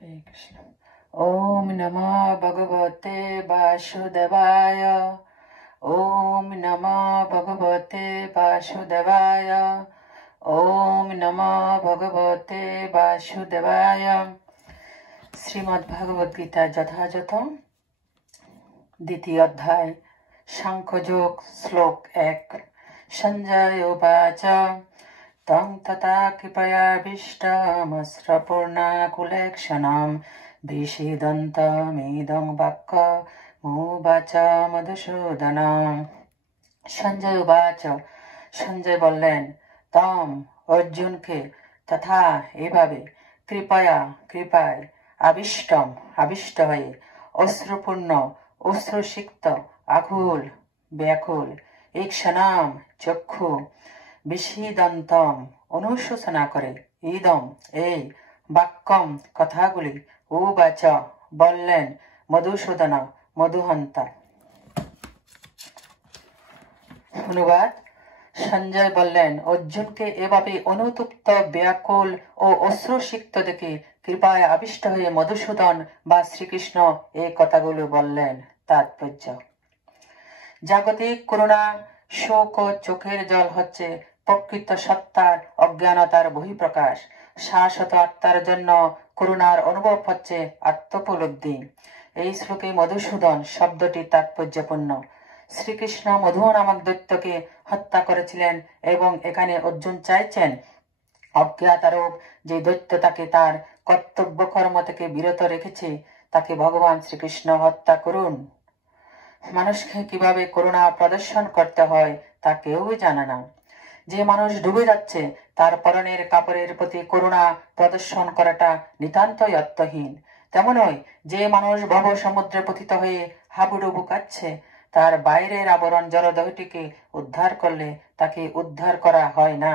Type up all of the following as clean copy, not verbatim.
हरे कृष्ण। ओम नमः भगवते वासुदेवाय। ओम नमः भगवते वासुदेवाय। ओम नमः भगवते वासुदेवाय। শ্রীমদ্ভাগবত গীতা যথাযথ দ্বিতীয় অধ্যায় সাংখ্যযোগ শ্লোক 1। সঞ্জয় উবাচ तं तथा कृपयाभीष्टमस्त्रपूर्णाकुलेक्षणं विषीदन्तमिदं वाक्यमुवाच মধুসূদন। সঞ্জয় উবাচ, সঞ্জয় বললেন, তম অর্জুনকে, তথা এভাবে, কৃপায় আবিষ্ট হয়ে, অশ্রুপূর্ণ অশ্রুসিক্ত আকুল ব্যাকুল ঈক্ষণাম চক্ষু বিষীদন্তম অনুশোচনা করে, ইদম এই বাক্যম কথাগুলি, উবাচ বললেন, মধুসূদন মধুহন্তা। অনুবাদ। সঞ্জয় বললেন, অর্জুনকে এভাবে অনুতপ্ত ব্যাকুল ও অশ্রুসিক্ত দেখে কৃপায় আবিষ্ট হয়ে মধুসূদন বা শ্রীকৃষ্ণ এই কথাগুলো বললেন। তাৎপর্য: জাগতিক করুণা, শোক ও চোখের জল হচ্ছে প্রকৃত সত্তার অজ্ঞানতার বহিঃপ্রকাশ। শাশ্বত আত্মার জন্য করুণার অনুভব হচ্ছে আত্মোপলব্ধি। এই শ্লোকে মধুসূদন শব্দটি তাৎপর্যপূর্ণ। শ্রীকৃষ্ণ মধু নামক দৈত্যকে হত্যা করেছিলেন এবং এখানে অর্জুন চাইছেন অজ্ঞাতারোপ যে দৈত্য তাকে তার কর্তব্য কর্ম থেকে বিরত রেখেছে তাকে ভগবান শ্রীকৃষ্ণ হত্যা করুন। মানুষকে কিভাবে করুণা প্রদর্শন করতে হয় তা কেউই জানে না। যে মানুষ ডুবে যাচ্ছে তার পরনের কাপড়ের প্রতি করুণা প্রদর্শন করাটা নিতান্তই অর্থহীন। তেমনই যে মানুষ ভব সমুদ্রে পতিত হয়ে হাবুডুবু কাচ্ছে তার বাইরের আবরণ জড়দেহটিকে উদ্ধার করলে তাকে উদ্ধার করা হয় না।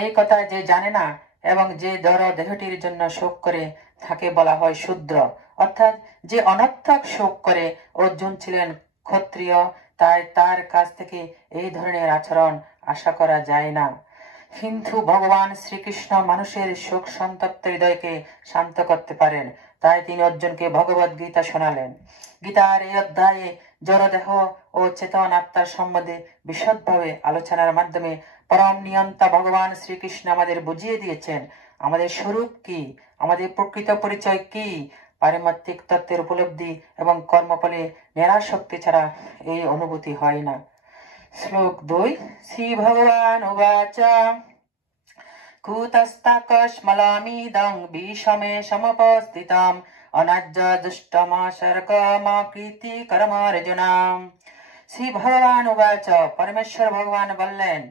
এই কথা যে জানে না এবং যে দেহটির জন্য শোক করে তাকে বলা হয় শূদ্র, অর্থাৎ যে অনর্থক শোক করে। অর্জুন ছিলেন ক্ষত্রিয়, তাই তার কাছ থেকে এই ধরনের আচরণ আশা করা যায় না। কিন্তু ভগবান শ্রীকৃষ্ণ মানুষের শোক সন্তপ্ত হৃদয়কে শান্ত করতে পারেন, তাই তিনি অর্জুনকে ভগবত গীতা শোনালেন। গীতার এই অধ্যায়ে জড়দেহ ও চেতন আত্মার সম্বন্ধে বিশদভাবে আলোচনার মাধ্যমে পরম নিয়ন্তা ভগবান শ্রীকৃষ্ণ আমাদের বুঝিয়ে দিয়েছেন আমাদের স্বরূপ কি, আমাদের প্রকৃত পরিচয় কি। পারমাত্মিক তত্ত্বের উপলব্ধি এবং কর্মফলে নিরাসক্তি ছাড়া এই অনুভূতি হয় না। শ্লোক 2। শ্রী ভগবান উবাচ কুতস্তাকস্মলামিদং বিষমে সমুপস্থিতম অনাজ্য দুষ্টমাসর্গমাকৃতি কর্মার্জুনাম। শ্রী ভগবান উবাচ, পরমেশ্বর ভগবান বললেন,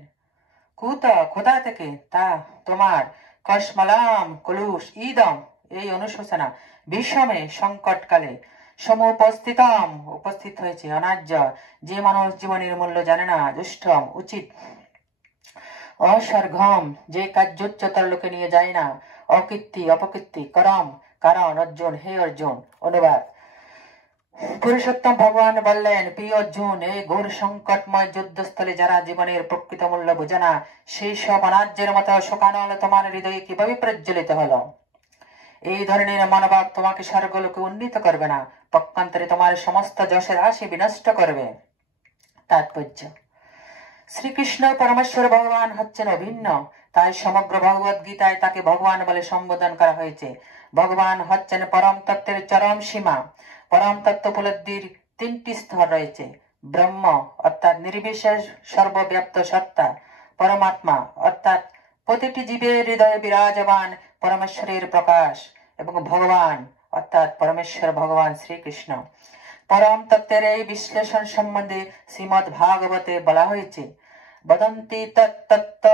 কুত কোথা থেকে, তা তোমার, কস্মলাম কলুষ, ইদম এই অনুশোচনা, বিষমে সংকটকালে, সমুপস্থিতম উপস্থিত হয়েছে, অনার্য যে মানুষ জীবনের মূল্য জানে না, দুষ্টম উচিত, অসর্ঘম যে কার্যোচ্চতার লোকে নিয়ে যায় না, অকীর্তি অপকীর্তি করম কারণ। অর্জুন, হে অর্জুন। অনুবাদ। পুরুষোত্তম ভগবান বললেন, প্রিয় অর্জুন, এই ঘোর সংকটময় যুদ্ধস্থলে যারা জীবনের প্রকৃত মূল্য বোঝে না সেই সব অনার্যের মতো শোকানল তোমার হৃদয়ে কিভাবে প্রজ্বলিত হলো? এই ধরনের মনোভাব তোমাকে স্বর্গলোকে উন্নীত করবে না, পক্ষান্তরে তোমার সমস্ত যশের রাশি বিনষ্ট করবে। তাৎপর্য: শ্রীকৃষ্ণ পরমেশ্বর ভগবান হচ্ছেন অভিন্ন, তাই সমগ্র ভগবত গীতায় তাকে ভগবান বলে সম্বোধন করা হয়েছে। ভগবান হচ্ছেন পরম তত্ত্বের চরম সীমা। পরম তত্ত্ব উপলব্ধির 3টি স্তর রয়েছে: ব্রহ্ম অর্থাৎ নির্বিশেষ সর্বব্যাপ্ত সত্তা, পরমাত্মা অর্থাৎ প্রতিটি জীবের হৃদয়ে বিরাজমান পরমেশ্বরের প্রকাশ, এবং ভগবান অর্থাৎ পরমেশ্বর ভগবান শ্রীকৃষ্ণ। পরম তত্ত্বের এই বিশ্লেষণ সম্বন্ধে শ্রীমদ্ ভাগবতে বলা হয়েছে, বদন্তি তত্তত্ত্ব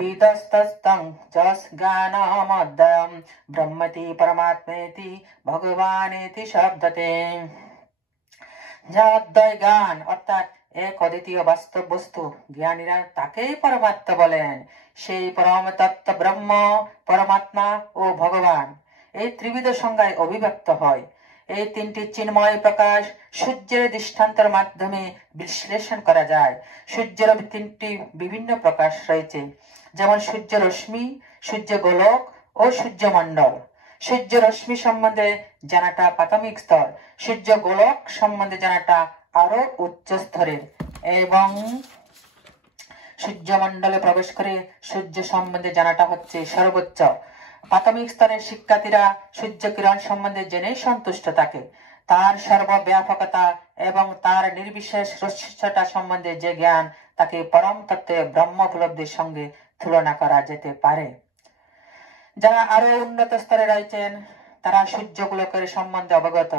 বিদস্তস্তং জ্ঞানমদ্বয়ম ব্রহ্মতি পরমাত্মেতি ভগবানেতি শব্দতে। যা অদ্বয় জ্ঞান অর্থাৎ এক অদ্বিতীয় বাস্তব বস্তু, জ্ঞানীরা তাকেই পরমাত্মা বলেন। সেই পরম তত্ত্ব ব্রহ্ম, পরমাত্মা ও ভগবান এই ত্রিবিধ সংজ্ঞায় অভিব্যক্ত হয়। এই 3টি চিন্ময় প্রকাশ সূর্যের দৃষ্টান্তের মাধ্যমে বিশ্লেষণ করা যায়। সূর্যের 3টি বিভিন্ন প্রকাশ রয়েছে, যেমন সূর্য রশ্মি, সূর্য গোলক ও সূর্যমণ্ডল। সূর্য রশ্মি সম্বন্ধে জানাটা প্রাথমিক স্তর, সূর্য গোলক সম্বন্ধে জানাটা আরো উচ্চ স্তরের, এবং সূর্যমণ্ডলে প্রবেশ করে সূর্য সম্বন্ধে জানাটা হচ্ছে সর্বোচ্চ। প্রাথমিক স্তরের শিক্ষার্থীরা সূর্য কিরণ সম্বন্ধে জেনেই সন্তুষ্ট থাকে। তার সর্বব্যাপকতা এবং তার নির্বিশেষ রহস্যটা সম্বন্ধে যে জ্ঞান, তাকে পরম তত্ত্বে ব্রহ্ম উপলব্ধির সঙ্গে তুলনা করা যেতে পারে। যারা আরো উন্নত স্তরে রয়েছেন তারা সূর্য গোলকের সম্বন্ধে অবগত,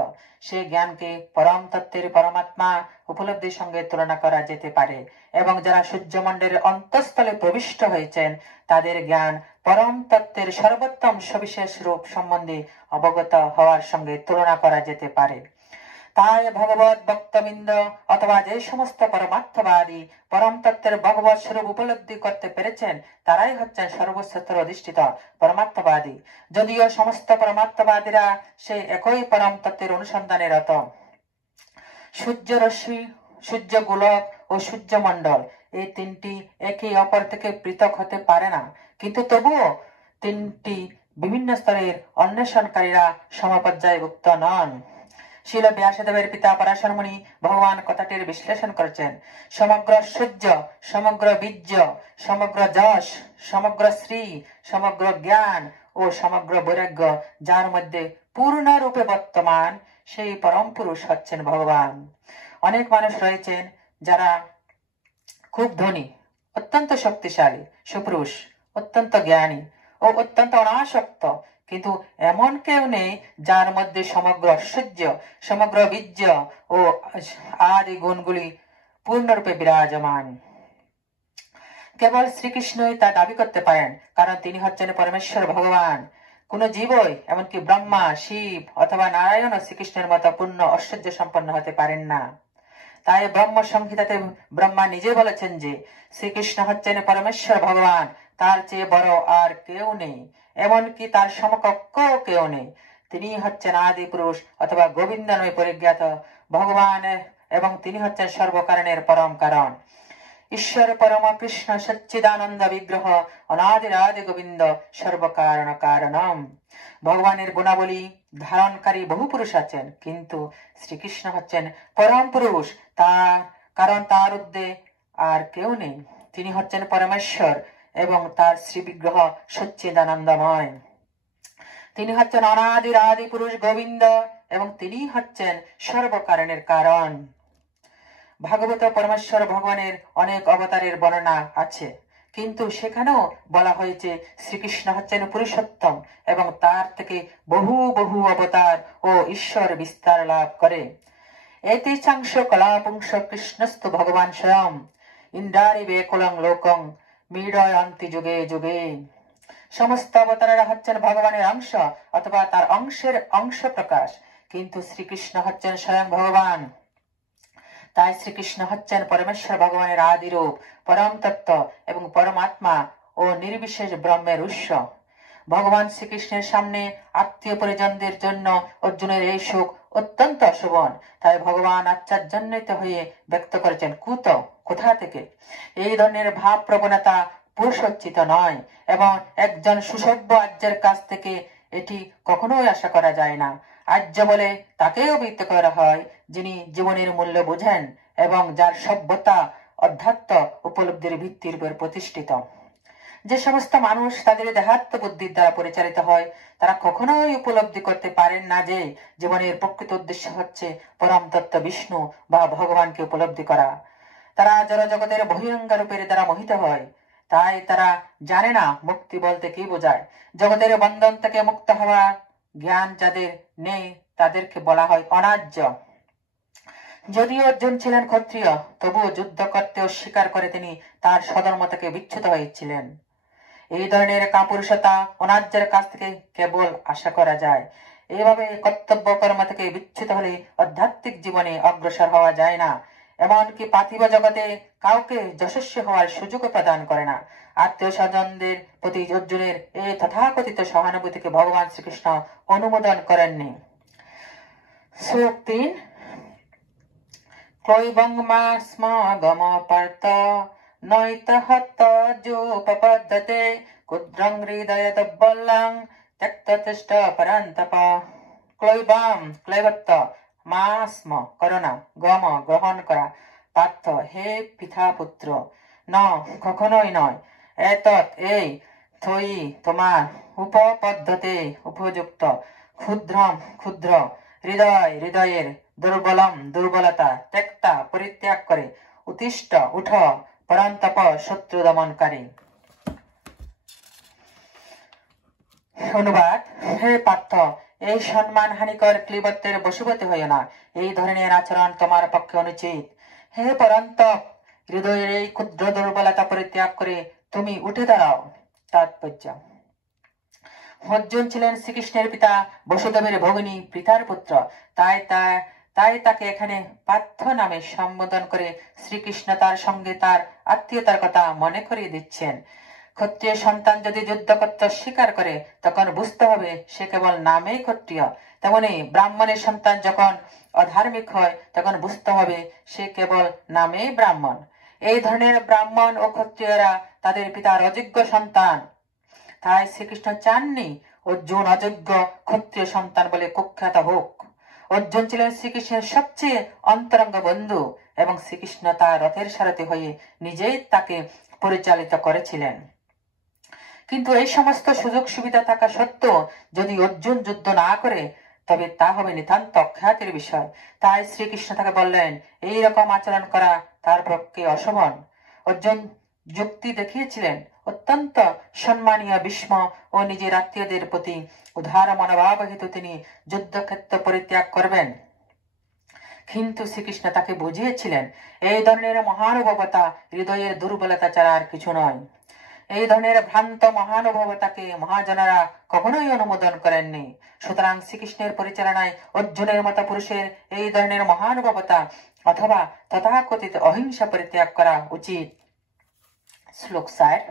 সেই জ্ঞানকে পরম তত্ত্বের পরমাত্মা উপলব্ধির সঙ্গে তুলনা করা যেতে পারে। এবং যারা সূর্যমণ্ডলের অন্তঃস্থলে প্রবিষ্ট হয়েছেন তাদের জ্ঞান পরম তত্ত্বের সর্বোত্তম সবিশেষ রূপ সম্বন্ধে অবগত হওয়ার সঙ্গে তুলনা করা যেতে পারে। তাই ভগবত ভক্তবৃন্দ অথবা যে সমস্ত পরমাত্মবাদী পরম তত্ত্বের ভগবত স্বরূপ উপলব্ধি করতে পেরেছেন তারাই হচ্ছেন সর্বশ্রেষ্ঠ অধিষ্ঠিত পরমাত্মবাদী। যদিও সমস্ত পরমাত্মবাদীরা সেই একই পরম তত্ত্বের অনুসন্ধানে রত। সূর্য রশ্মি, সূর্য গোলক ও সূর্যমণ্ডল এই তিনটি একে অপর থেকে পৃথক হতে পারে না, কিন্তু তবুও তিনটি বিভিন্ন স্তরের অন্বেষণকারীরা সমপর্যায়ভুক্ত নন। শিল ব্যাসদেবের পিতা পরাশরমণি ভগবান কথাটির বিশ্লেষণ করেছেন। সমগ্র সূর্য, সমগ্র বীর্য, সমগ্র যশ, সমগ্র শ্রী, সমগ্র জ্ঞান ও সমগ্র বৈরাগ্য যার মধ্যে পূর্ণরূপে বর্তমান, সেই পরম পুরুষ হচ্ছেন ভগবান। অনেক মানুষ রয়েছেন যারা খুব ধনী, অত্যন্ত শক্তিশালী, সুপুরুষ, অত্যন্ত জ্ঞানী ও অত্যন্ত অনাসক্ত, কিন্তু এমন কেউ নেই যার মধ্যে সমগ্র ঐশ্বর্য, সমগ্র বীর্য ও আদি গুণগুলি পূর্ণরূপে বিরাজমান। কেবল শ্রীকৃষ্ণই তা দাবি করতে পারেন, কারণ তিনি হচ্ছেন পরমেশ্বর ভগবান। কোন জীবই, এমনকি ব্রহ্মা, শিব অথবা নারায়ণ শ্রীকৃষ্ণের মতো পূর্ণ ঐশ্বর্য সম্পন্ন হতে পারেন না। তাই ব্রহ্ম সংহিতাতে ব্রহ্মা নিজে বলেছেন যে শ্রীকৃষ্ণ হচ্ছেন পরমেশ্বর ভগবান, তার চেয়ে বড় আর কেউ নেই, এমনকি তার সমকক্ষ কেউ নেই। তিনি হচ্ছেন আদি পুরুষ অথবা গোবিন্দ নামে পরিজ্ঞাত ভগবান, এবং তিনি হচ্ছেন সর্বকারণের পরম কারণ। ঈশ্বর পরম কৃষ্ণ সচ্চিদানন্দ বিগ্রহ অনাদিরাদি গোবিন্দ সর্বকারণ কারণম। ভগবানের গুণাবলী ধারণকারী বহু পুরুষ আছেন, কিন্তু শ্রীকৃষ্ণ হচ্ছেন পরম পুরুষ, তার কারণ তার ঊর্ধ্বে আর কেউ নেই। তিনি হচ্ছেন পরমেশ্বর এবং তার শ্রী বিগ্রহ সচ্চিদানন্দময়। তিনি হচ্ছেন অনাদির আদি পুরুষ গোবিন্দ এবং তিনি হচ্ছেন সর্বকারণের কারণ। ভাগবত পরমেশ্বর ভগবানের অনেক অবতারের বর্ণনা আছে, কিন্তু সেখানেও বলা হয়েছে শ্রীকৃষ্ণ হচ্ছেন পুরুষোত্তম এবং তার থেকে বহু বহু অবতার ও ঈশ্বর বিস্তার লাভ করে। এতে চাংশ কলাপুংস কৃষ্ণস্তু ভগবান স্বয়ং ইন্দ্রারি বেকুলং লোকং মীড়য়ন্তি যুগে যুগে। সমস্ত অবতারেরা হচ্ছেন ভগবানের অংশ অথবা তার অংশের অংশ প্রকাশ, কিন্তু শ্রীকৃষ্ণ হচ্ছেন স্বয়ং ভগবান। তাই শ্রীকৃষ্ণ হচ্ছেন পরমেশ্বর ভগবানের আদিরূপ, পরম তত্ত্ব এবং পরমাত্মা ও নির্বিশেষ ব্রহ্মের উৎস। ভগবান শ্রীকৃষ্ণের সামনে আত্মীয় পরিজনদের জন্য অর্জুনের এই সুখ অত্যন্ত অশোভন। তাই ভগবান আশ্চর্যান্বিত হয়ে ব্যক্ত করেছেন, কোথা থেকে এই ধরনের ভাব প্রবণতা পুরুষোচিত নয়, এবং একজন সুসভ্য আর্যের কাছ থেকে এটি কখনোই আশা করা যায় না। আর্য বলে তাকেই অভিহিত করা হয় যিনি জীবনের মূল্য বোঝেন এবং যার সভ্যতা অধ্যাত্ম উপলব্ধির ভিত্তির উপর প্রতিষ্ঠিত। যে সমস্ত মানুষ তাদের দেহাত্ম বুদ্ধির দ্বারা পরিচালিত হয় তারা কখনোই উপলব্ধি করতে পারেন না যে জীবনের প্রকৃত উদ্দেশ্য হচ্ছে পরম তত্ত্ব বিষ্ণু বা ভগবানকে উপলব্ধি করা। তারা জড় জগতের বহিরঙ্গ রূপের দ্বারা মোহিত হয়, তাই তারা জানে না মুক্তি বলতে কি বোঝায়। জগতের বন্ধন থেকে মুক্ত হওয়া জ্ঞান যাদের নেই তাদেরকে বলা হয় অনার্য। যদিও অর্জুন ছিলেন ক্ষত্রিয়, তবুও যুদ্ধ করতে অস্বীকার করে তিনি তার স্বধর্ম থেকে বিচ্যুত হয়েছিলেন। এই ধরনের কাপুরুষতা অনার্যের কাছ থেকে কেবল আশা করা যায়। এইভাবে কর্তব্য কর্ম থেকে বিচ্যুত হলে আধ্যাত্মিক জীবনে অগ্রসর হওয়া যায় না, এমনকি পার্থিব জগতে কাউকে যশস্বী হওয়ার সুযোগও প্রদান করে না। আত্মীয় স্বজনদের প্রতি অর্জুনের এই তথাকথিত সহানুভূতিকে ভগবান শ্রীকৃষ্ণ অনুমোদন করেননি। শ্লোক 3 ক্লৈবং মা স্মাগম পার্থ নৈতহত যোপপদ্যতে কুদ্রং হৃদয় দব্বল্লং ত্যক্ততিষ্ঠ পরন্তপ ক্লৈবাম ক্লৈবত্ত মা স্ম করোনা গম গ্রহণ করা। পার্থ, হে পিতা পুত্র, ন কখনোই নয়। এতৎ এই থই তোমার উপপদ্ধতে উপযুক্ত ক্ষুদ্রম ক্ষুদ্র হৃদয় হৃদয়ের দুর্বলম দুর্বলতা ত্যক্তা পরিত্যাগ করে উত্তিষ্ঠ উঠ পরন্তপ শত্রু দমনকারী। অনুবাদ: হে পার্থ, এই সম্মান হানিকর ক্লীবত্বের বশবর্তী হইও না। এই ধরনের আচরণ তোমার পক্ষে অনুচিত। হে পরন্তপ, হৃদয়ের এই ক্ষুদ্র দুর্বলতা পরিত্যাগ করে তুমি উঠে দাঁড়াও। তাৎপর্য: অর্জুন ছিলেন শ্রীকৃষ্ণের পিতা বসুদেবের ভগিনী পিতার পুত্র। তাই তাকে এখানে পার্থ নামে সম্বোধন করে শ্রীকৃষ্ণ তার সঙ্গে তার আত্মীয়তার কথা মনে করিয়ে দিচ্ছেন। ক্ষত্রিয় সন্তান যদি যুদ্ধ করতে স্বীকার করে তখন বুঝতে হবে সে কেবল নামেই ক্ষত্রিয়। তেমনি ব্রাহ্মণের সন্তান যখন অধার্মিক হয় তখন বুঝতে হবে সে কেবল নামেই ব্রাহ্মণ। এই ধরনের ব্রাহ্মণ ও ক্ষত্রিয়রা তাদের পিতার অযোগ্য সন্তান। তাই শ্রীকৃষ্ণ চাননি অর্জুন অযোগ্য ক্ষত্রিয় সন্তান বলে কুখ্যাত হোক। অর্জুন ছিলেন শ্রীকৃষ্ণের সবচেয়ে অন্তরঙ্গ বন্ধু এবং শ্রীকৃষ্ণ তার রথের সারথি হয়ে নিজেই তাকে পরিচালিত করেছিলেন। কিন্তু এই সমস্ত সুযোগ সুবিধা থাকা সত্ত্বেও যদি অর্জুন যুদ্ধ না করে তবে তা হবে নিতান্ত খ্যাতির বিষয়। তাই শ্রীকৃষ্ণ তাকে বললেন এই রকম আচরণ করা তার পক্ষে অশোভন। অর্জুন যুক্তি দেখিয়েছিলেন অত্যন্ত সম্মানীয় ভীষ্ম ও নিজের আত্মীয়দের প্রতি উদার মনোভাব হেতু তিনি যুদ্ধক্ষেত্র পরিত্যাগ করবেন। কিন্তু শ্রীকৃষ্ণ তাকে বুঝিয়েছিলেন এই ধরনের মহানুভবতা হৃদয়ের দুর্বলতা ছাড়া আর কিছু নয়। এই ধরনের ভ্রান্ত মহানুভবতাকে মহাজনেরা কখনোই অনুমোদন করেননি। সুতরাং শ্রীকৃষ্ণের পরিচালনায় অর্জুনের মতো পুরুষের এই ধরনের মহানুভবতা অথবা তথাকথিত অহিংসা পরিত্যাগ করা উচিত। শ্লোক 4।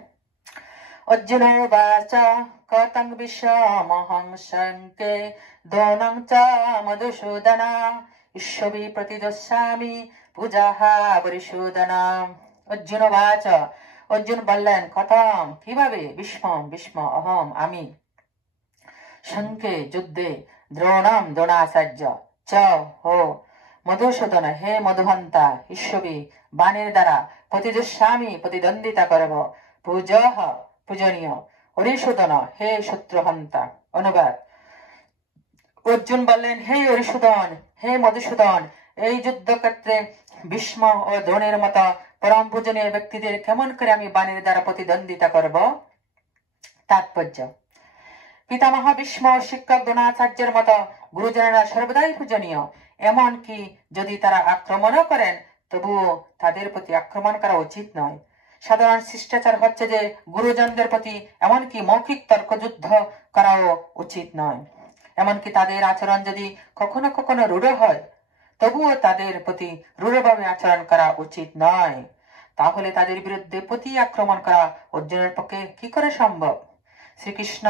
অর্জুন উবাচ কতং বিশ্বমহং শঙ্কে দোনং চ মধুসূদন ঈশ্ববি প্রতিদস্যামি পূজাহ পরিশোধন। অর্জুন উবাচ, অর্জুন বললেন কথম কিভাবে, ভীষ্ম অহম আমি, শঙ্কে যুদ্ধে, দ্রোণম দ্রোণাচার্য, চ হো মধুসূদন হে মধুহন্তা, ঈশ্ববি বাণের দ্বারা, প্রতিদস্যামি প্রতিদ্বন্দ্বিতা করব, পূজহ পূজনীয়, হরিশোধন হে শত্রুহন্তা। অনুবাদ: অর্জুন বললেন হে হরিশোধন, হে মধুসূদন, এই যুদ্ধক্ষেত্রে ভীষ্ম ও দ্রোণের মতো পরম পূজনীয় ব্যক্তিদের কেমন করে আমি বাণের দ্বারা প্রতিদ্বন্দ্বিতা করব। তাৎপর্য: পিতামহ ভীষ্ম শিক্ষক দ্রোণাচার্যের মতো গুরুজনেরা সর্বদাই পূজনীয়। এমনকি যদি তারা আক্রমণও করেন তবুও তাদের প্রতি আক্রমণ করা উচিত নয়। সাধারণ শিষ্টাচার হচ্ছে যে গুরুজনদের প্রতি এমনকি মৌখিক তর্কযুদ্ধ করাও উচিত নয়। এমনকি তাদের আচরণ যদি কখনো কখনো রূঢ় হয় তবুও তাদের প্রতি রূঢ়ভাবে আচরণ করা উচিত নয়। তাহলে তাদের বিরুদ্ধে প্রতি আক্রমণ করা অর্জুনের পক্ষে কি করে সম্ভব? শ্রীকৃষ্ণ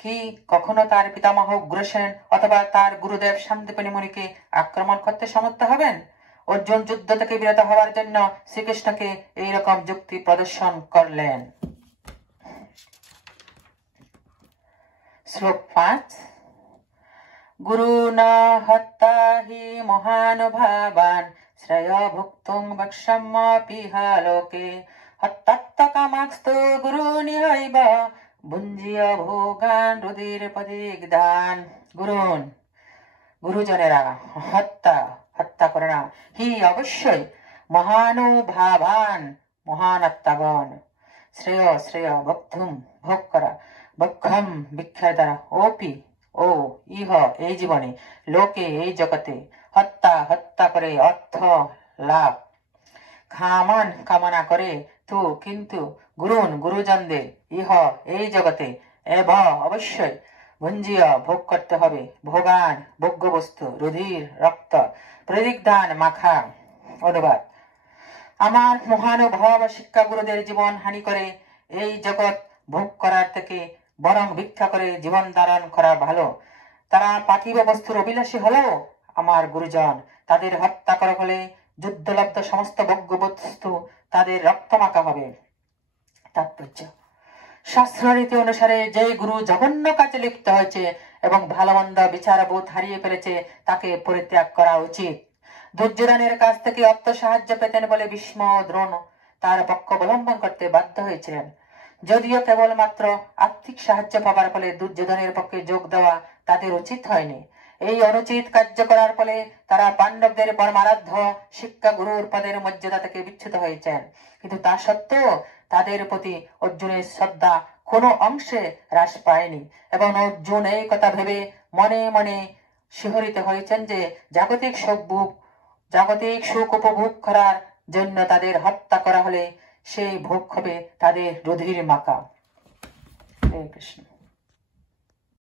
কি কখনো তার পিতামহ উগ্রসেন অথবা তার গুরুদেব শান্তিপাণি মুনিকে আক্রমণ করতে সমর্থ হবেন? অর্জুন যুদ্ধ থেকে বিরত হওয়ার জন্য শ্রীকৃষ্ণকে এইরকম যুক্তি প্রদর্শন করলেন। শ্লোক 5। গুরু না হত্যা হি মহানুভাবান শ্রেয় ভুক্তুং বক্ষ্যমপিহ লোকে হত্যাত্ত কামাস্তু গুরুনিহৈব ভুঞ্জিয় ভোগান রুধির পদিগ্ধান। গুরুজনেরা হত্যা করে না, হি অবশ্যই, মহানুভাবান মহানাত্মাগণ, শ্রেয় ভক্তুম ভোগ করা, ভক্ষম ভিক্ষার দ্বারা, ওপি ও ইহ এই জীবনে, লোকে এই জগতে, হত্যা করে অর্থ লাভ, খামান কামনা করে, তু কিন্তু, গুরুজনদের, ইহ এই জগতে, এব অবশ্যই, ভুঞ্জিয়া ভোগ করতে হবে, ভোগান ভোগ্য বস্তু, রুধির রক্ত, প্রদিগ্ধান মাখা। অনুবাদ: আমার মহানুভব শিক্ষা গুরুদের জীবন হানি করে এই জগৎ ভোগ করার থেকে বরং ভিক্ষা করে জীবন ধারণ করা ভালো। তারা পার্থিব বস্তুর অভিলাষী হলেও আমার গুরুজন, তাদের হত্যা করা হলে যুদ্ধলব্ধ সমস্ত ভোগ্য বস্তু তাদের রক্ত মাখা হবে। তাৎপর্য: শাস্ত্ররীতি অনুসারে যে গুরু জঘন্য কাজে লিপ্ত হয়েছে এবং ভালো মন্দ বিচারবোধ হারিয়ে ফেলেছে তাকে পরিত্যাগ করা উচিত। দুর্যোধনের কাছ থেকে অর্থ সাহায্য পেতেন বলে ভীষ্ম ও দ্রোণ তার পক্ষ অবলম্বন করতে বাধ্য হয়েছিলেন। যদিও কেবলমাত্র আর্থিক সাহায্য পাবার ফলে দুর্যোধনের পক্ষে যোগ দেওয়া তাদের উচিত হয়নি। এই অনুচিত কার্য করার ফলে তারা পাণ্ডবদের পরমারাধ্য শিক্ষা গুরুর পদের মর্যাদা থেকে বিচ্যুত হয়েছেন। কিন্তু তা সত্ত্বেও তাদের প্রতি অর্জুনের শ্রদ্ধা কোনো অংশে হ্রাস পায়নি এবং অর্জুন এই কথা ভেবে মনে মনে শিহরিত হয়েছেন যে জাগতিক সুখ উপভোগ করার জন্য তাদের হত্যা করা হলে সেই ভোগ হবে তাদের রুধির মাখা। হরে কৃষ্ণ।